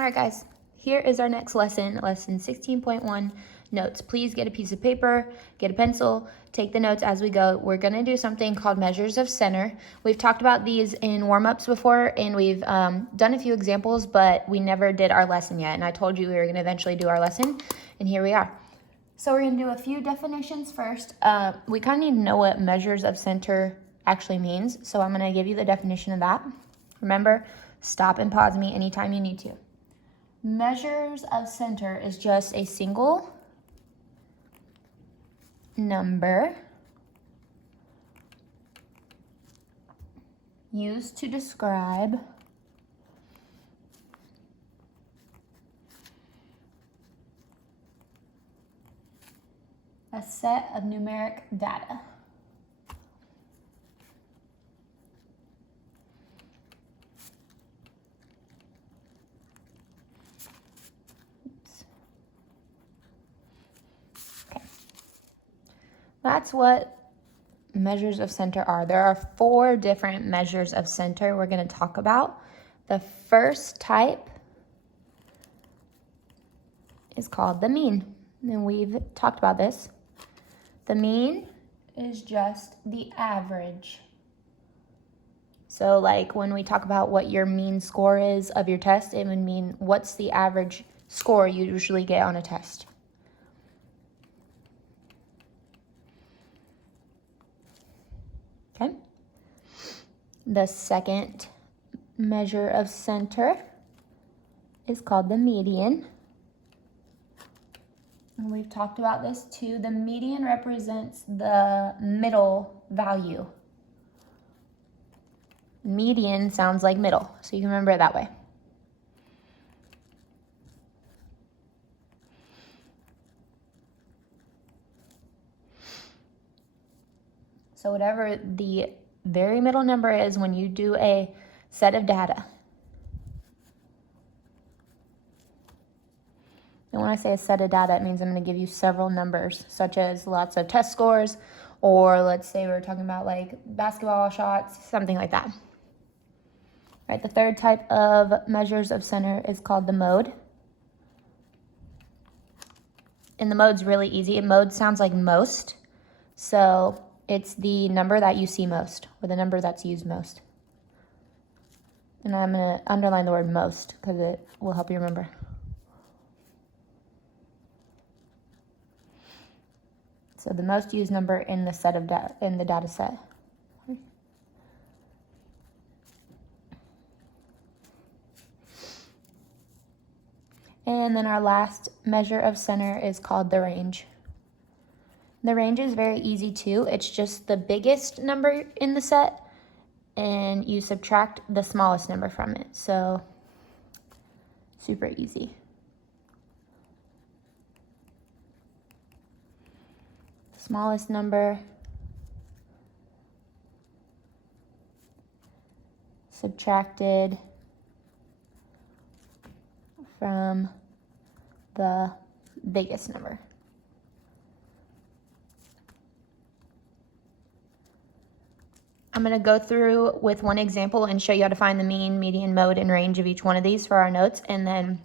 All right, guys, here is our next lesson, lesson 16.1, notes. Please get a piece of paper, get a pencil, take the notes as we go. We're gonna do something called measures of center. We've talked about these in warm-ups before, and we've done a few examples, but we never did our lesson yet. And I told you we were gonna eventually do our lesson, and here we are. So we're gonna do a few definitions first. We kind of need to know what measures of center actually means. So I'm gonna give you the definition of that. Remember, stop and pause me anytime you need to. Measures of center is just a single number used to describe a set of numeric data. That's what measures of center are. There are 4 different measures of center we're going to talk about. The first type is called the mean, and we've talked about this. The mean is just the average. So like when we talk about what your mean score is of your test, it would mean what's the average score you usually get on a test. Okay. The second measure of center is called the median. And we've talked about this too. The median represents the middle value. Median sounds like middle, so you can remember it that way. So whatever the very middle number is when you do a set of data. And when I say a set of data, it means I'm going to give you several numbers, such as lots of test scores, or let's say we're talking about like basketball shots, something like that. Right, the third type of measures of center is called the mode. And the mode's really easy. Mode sounds like most. So it's the number that you see most, or the number that's used most. And I'm going to underline the word most because it will help you remember. So the most used number in the set of in the data set. And then our last measure of center is called the range. The range is very easy too. It's just the biggest number in the set and you subtract the smallest number from it. So super easy. The smallest number subtracted from the biggest number. I'm going to go through with one example and show you how to find the mean, median, mode, and range of each one of these for our notes, and then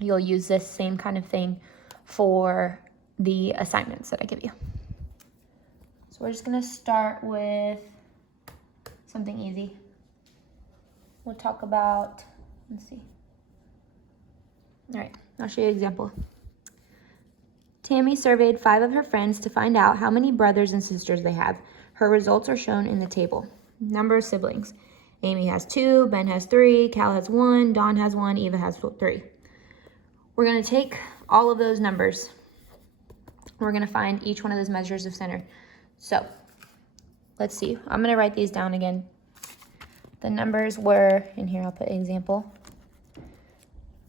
you'll use this same kind of thing for the assignments that I give you. So we're just going to start with something easy. We'll talk about, let's see. All right, I'll show you an example. Tammy surveyed 5 of her friends to find out how many brothers and sisters they have. Her results are shown in the table. Number of siblings. Amy has 2, Ben has 3, Cal has 1, Dawn has 1, Eva has 3. We're going to take all of those numbers. We're going to find each one of those measures of center. So let's see. I'm going to write these down again. The numbers were, in here I'll put example.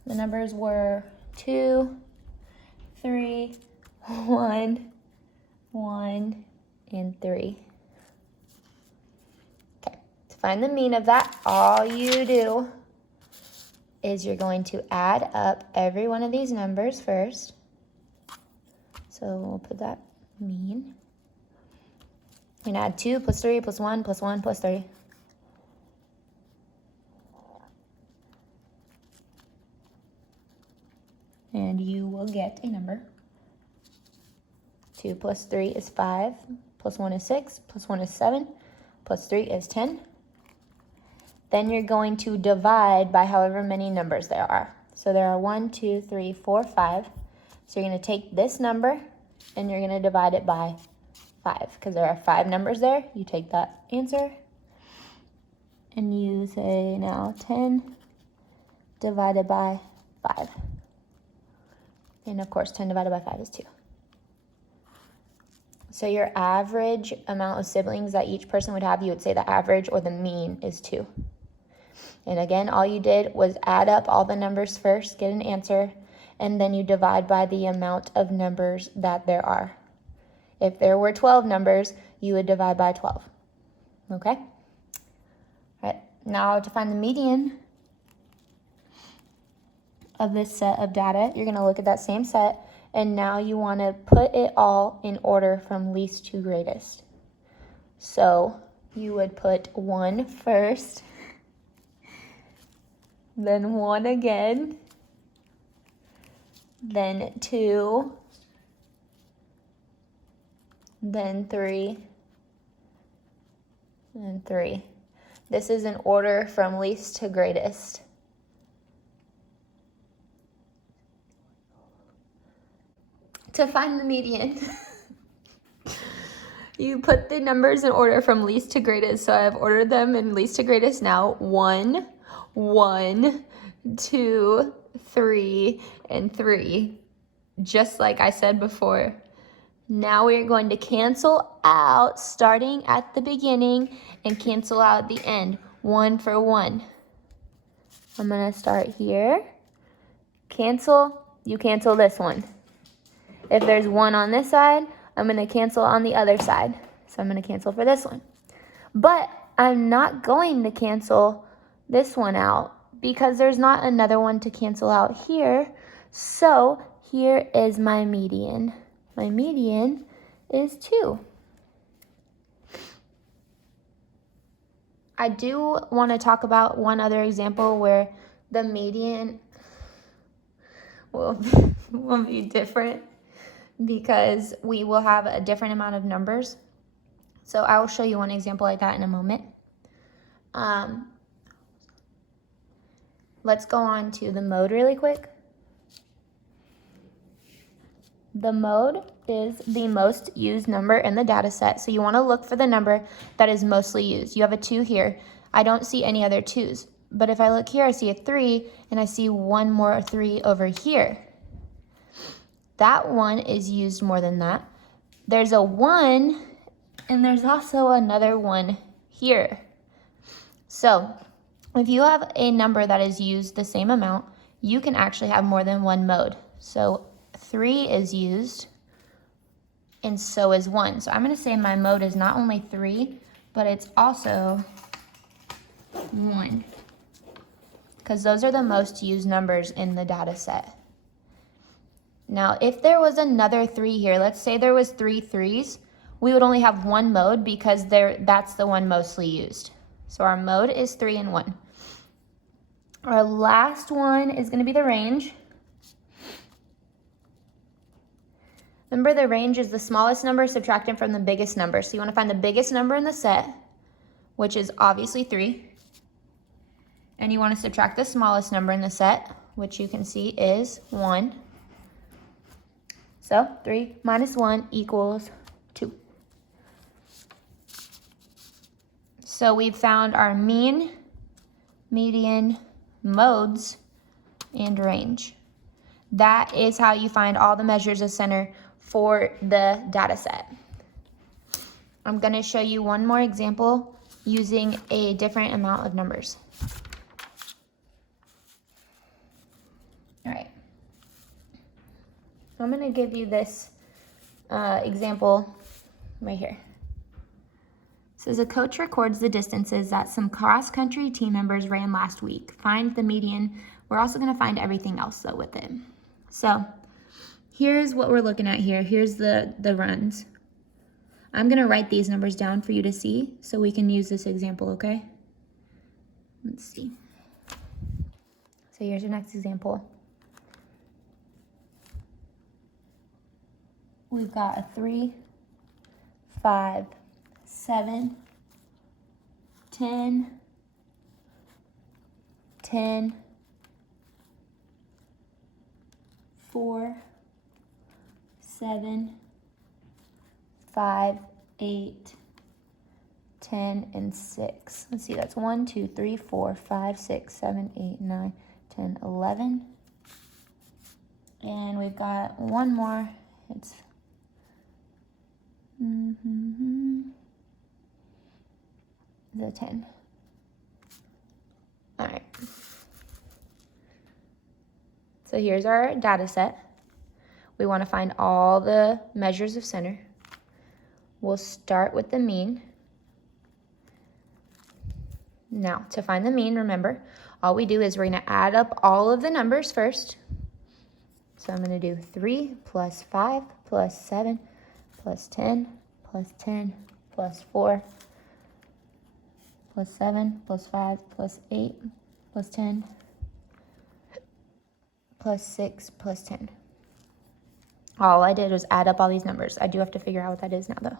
The numbers were 2, 3, 1, 1, and 3. Okay, to find the mean of that, all you do is you're going to add up every one of these numbers first. So we'll put that mean. We're going to add 2 plus 3 plus 1 plus 1 plus 3. and you will get a number. 2 plus 3 is 5, plus 1 is 6, plus 1 is 7, plus 3 is 10. Then you're going to divide by however many numbers there are. So there are 1, 2, 3, 4, 5. So you're going to take this number and you're going to divide it by 5 because there are 5 numbers there. You take that answer and you say now 10 divided by 5. And of course 10 divided by 5 is 2. So your average amount of siblings that each person would have, you would say the average or the mean is 2. And again, all you did was add up all the numbers first, get an answer, and then you divide by the amount of numbers that there are. If there were 12 numbers, you would divide by 12. Okay? All right, now to find the median of this set of data, you're going to look at that same set, and now you want to put it all in order from least to greatest. So you would put 1 first, then 1 again, then 2, then 3, and 3. This is in order from least to greatest. To find the median, you put the numbers in order from least to greatest. So I've ordered them in least to greatest now. 1, 1, 2, 3, and 3. Just like I said before. Now we're going to cancel out starting at the beginning and cancel out at the end. 1 for 1. I'm going to start here. Cancel. You cancel this one. If there's 1 on this side, I'm going to cancel on the other side. So I'm going to cancel for this one. But I'm not going to cancel this one out because there's not another one to cancel out here. So here is my median. My median is 2. I do want to talk about one other example where the median will be different because we will have a different amount of numbers. So I will show you one example like that in a moment. Let's go on to the mode really quick. The mode is the most used number in the data set. So you want to look for the number that is mostly used. You have a 2 here. I don't see any other 2s. But if I look here, I see a 3, and I see one more 3 over here. That one is used more than that. There's a 1, and there's also another 1 here. So if you have a number that is used the same amount, you can actually have more than one mode. So 3 is used, and so is 1. So I'm going to say my mode is not only 3, but it's also 1. Because those are the most used numbers in the data set. Now, if there was another 3 here, let's say there was 3 3s, we would only have one mode because that's the one mostly used. So our mode is 3 and 1. Our last one is going to be the range. Remember, the range is the smallest number subtracted from the biggest number. So you want to find the biggest number in the set, which is obviously 3. And you want to subtract the smallest number in the set, which you can see is 1. So 3 minus 1 equals 2. So we've found our mean, median, modes, and range. That is how you find all the measures of center for the data set. I'm going to show you one more example using a different amount of numbers. All right. I'm going to give you this example right here. It says a coach records the distances that some cross-country team members ran last week. Find the median. We're also going to find everything else though with it. So here's what we're looking at here. Here's the runs. I'm going to write these numbers down for you to see so we can use this example, okay? Let's see. So here's your next example. we've got a 3, 5, 7, 10, 10, 4, 7, 5, 8, 10, and 6. Let's see, that's 1, 2, 3, 4, 5, 6, 7, 8, 9, 10, 11. And we've got one more. It's the 10. All right. So here's our data set. We want to find all the measures of center. We'll start with the mean. Now, to find the mean, remember, all we do is we're going to add up all of the numbers first. So I'm going to do 3 plus 5 plus 7 plus 10 plus 10 plus 4 plus 7 plus 5 plus 8 plus 10 plus 6 plus 10. All I did was add up all these numbers. I do have to figure out what that is now, though.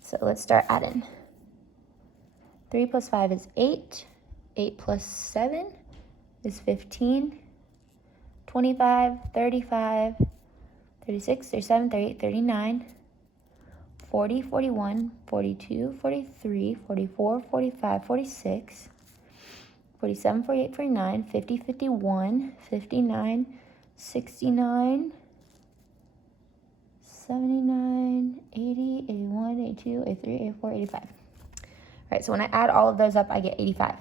So let's start adding. 3 plus 5 is 8. 8 plus 7 is 15. 25, 35, 36, 37, 38, 39, 40, 41, 42, 43, 44, 45, 46, 47, 48, 49, 50, 51, 59, 69, 79, 80, 81, 82, 83, 84, 85. All right, so when I add all of those up, I get 85.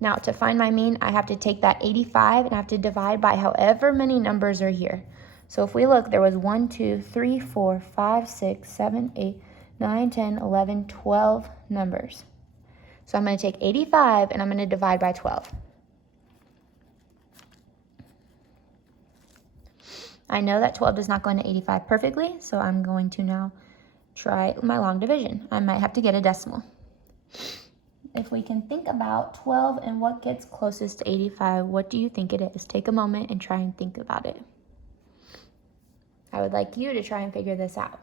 Now, to find my mean, I have to take that 85 and I have to divide by however many numbers are here. So if we look, there was 1, 2, 3, 4, 5, 6, 7, 8, 9, 10, 11, 12 numbers. So I'm going to take 85 and I'm going to divide by 12. I know that 12 does not go into 85 perfectly, so I'm going to now try my long division. I might have to get a decimal. If we can think about 12 and what gets closest to 85, what do you think it is? Take a moment and try and think about it. I would like you to try and figure this out.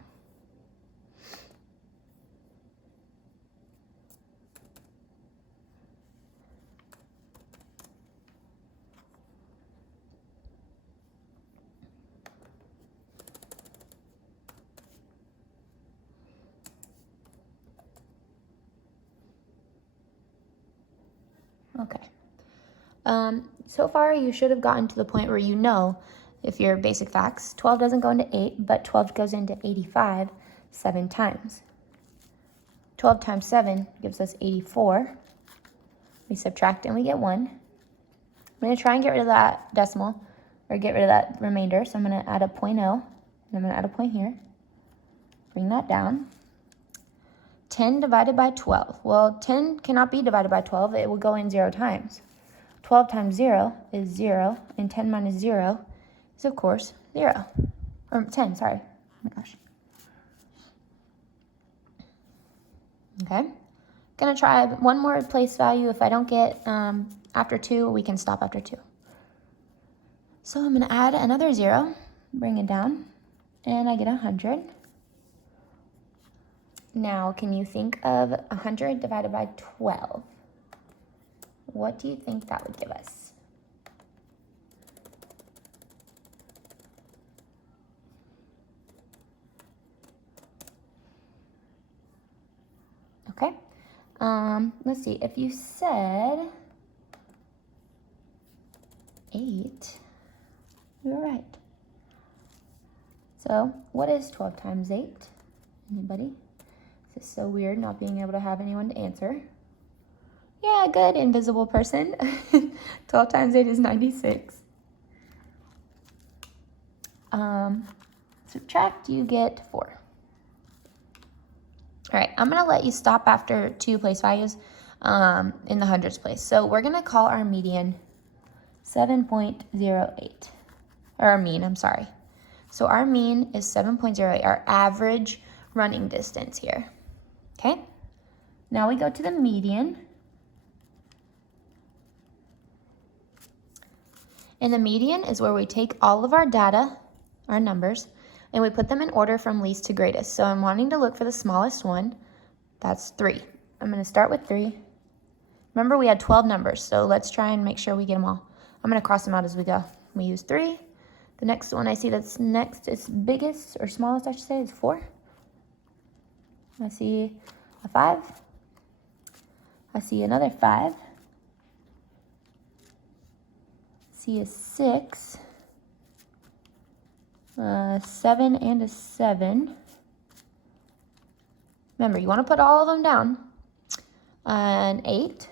Okay. So far you should have gotten to the point where you know, if you're basic facts, 12 doesn't go into 8, but 12 goes into 85 7 times. 12 times 7 gives us 84. We subtract and we get 1. I'm going to try and get rid of that decimal, or get rid of that remainder, so I'm going to add a 0.0, and I'm going to add a point here. Bring that down. 10 divided by 12. Well, 10 cannot be divided by 12. It will go in 0 times. 12 times 0 is 0, and 10 minus 0 is, of course, 0. Or 10, sorry. Oh my gosh. Okay. Gonna try one more place value. If I don't get after 2, we can stop after 2. So I'm gonna add another 0, bring it down, and I get 100. Now, can you think of 100 divided by 12? What do you think that would give us? Okay. Let's see. If you said 8, you're right. So, what is 12 times 8? Anybody? This is so weird not being able to have anyone to answer. Yeah, good, invisible person. 12 times 8 is 96. Subtract, you get 4. All right, I'm gonna let you stop after 2 place values in the hundreds place. So we're gonna call our median 7.08, or our mean, I'm sorry. So our mean is 7.08, our average running distance here, okay? Now we go to the median. And the median is where we take all of our data, our numbers, and we put them in order from least to greatest. So I'm wanting to look for the smallest one. That's 3. I'm going to start with 3. Remember, we had 12 numbers, so let's try and make sure we get them all. I'm going to cross them out as we go. We use 3. The next one I see that's next is biggest, or smallest I should say, is 4. I see a 5. I see another 5. I see a 6. 7 and a 7. Remember, you want to put all of them down. An 8.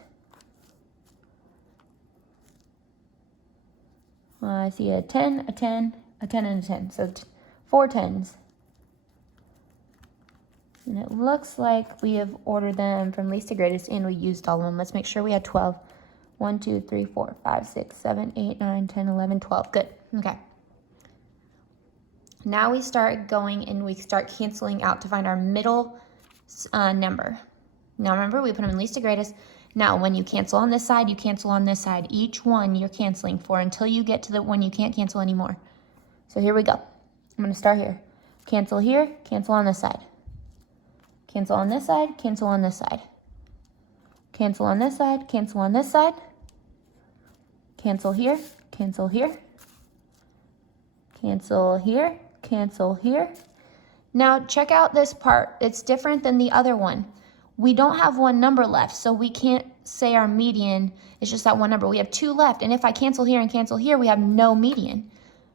I see a 10, a 10, a 10, and a 10. So 4 10s. And it looks like we have ordered them from least to greatest, and we used all of them. Let's make sure we had 12. 1, 2, 3, 4, 5, 6, 7, 8, 9, 10, 11, 12. Good. Okay. Now we start going and we start canceling out to find our middle number. Now remember, we put them in least to greatest. Now when you cancel on this side, you cancel on this side. Each one you're canceling for until you get to the one you can't cancel anymore. So here we go. I'm going to start here. Cancel here, cancel on this side. Cancel on this side, cancel on this side. Cancel on this side, cancel on this side. Cancel here, cancel here. Cancel here, cancel here. Now check out this part. It's different than the other one. We don't have one number left, so we can't say our median is just that one number. We have 2 left, and if I cancel here and cancel here, we have no median.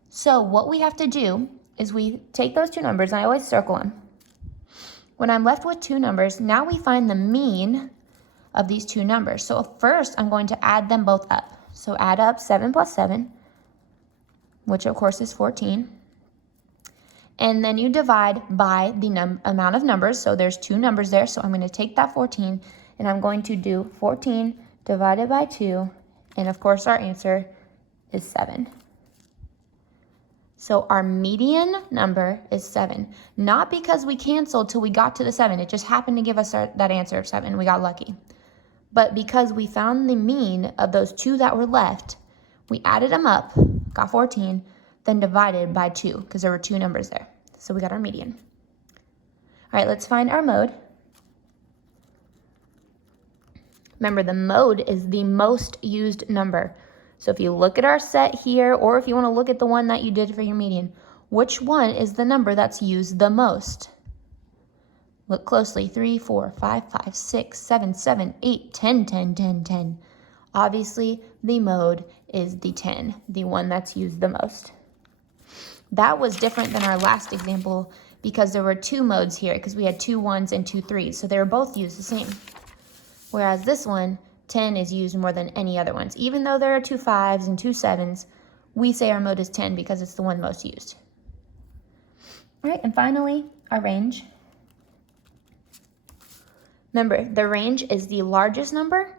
So what we have to do is we take those 2 numbers, and I always circle them. When I'm left with 2 numbers, now we find the mean of these 2 numbers. So first, I'm going to add them both up. So add up 7 plus 7, which of course is 14. And then you divide by the amount of numbers. So there's 2 numbers there. So I'm going to take that 14 and I'm going to do 14 divided by 2. And of course our answer is 7. So our median number is 7. Not because we canceled till we got to the 7. It just happened to give us that answer of 7. We got lucky. But because we found the mean of those 2 that were left, we added them up, got 14, then divided by 2 because there were 2 numbers there. So we got our median. All right, let's find our mode. Remember, the mode is the most used number. So if you look at our set here, or if you want to look at the one that you did for your median, which one is the number that's used the most? Look closely. 3, 4, 5, 5, 6, 7, 7, 8, 10, 10, 10, 10. Obviously, the mode is the 10, the one that's used the most. That was different than our last example because there were 2 modes here because we had 2 1s and 2 3s. So they were both used the same. Whereas this one, 10 is used more than any other ones. Even though there are 2 5s and 2 7s, we say our mode is 10 because it's the one most used. All right, and finally, our range. Remember, the range is the largest number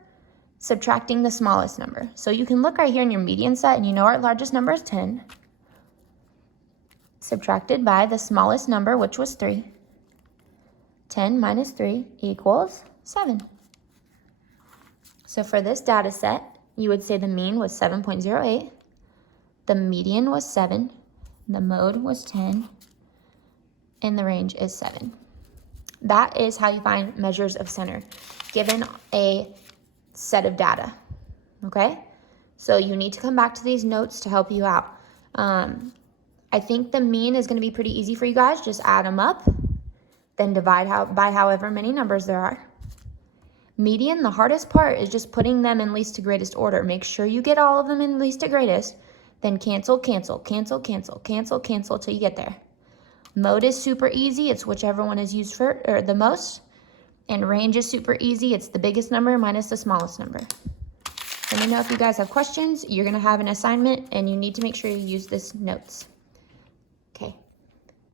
subtracting the smallest number. So you can look right here in your median set and you know our largest number is 10, subtracted by the smallest number, which was 3. 10 minus 3 equals 7. So for this data set, you would say the mean was 7.08, the median was 7, the mode was 10, and the range is 7. That is how you find measures of center, given a set of data, okay? So you need to come back to these notes to help you out. I think the mean is gonna be pretty easy for you guys. Just add them up, then divide by however many numbers there are. Median, the hardest part is just putting them in least to greatest order. Make sure you get all of them in least to greatest, then cancel, cancel, cancel, cancel, cancel, cancel till you get there. Mode is super easy. It's whichever one is used for or the most. And range is super easy. It's the biggest number minus the smallest number. Let me know if you guys have questions. You're going to have an assignment and you need to make sure you use this notes.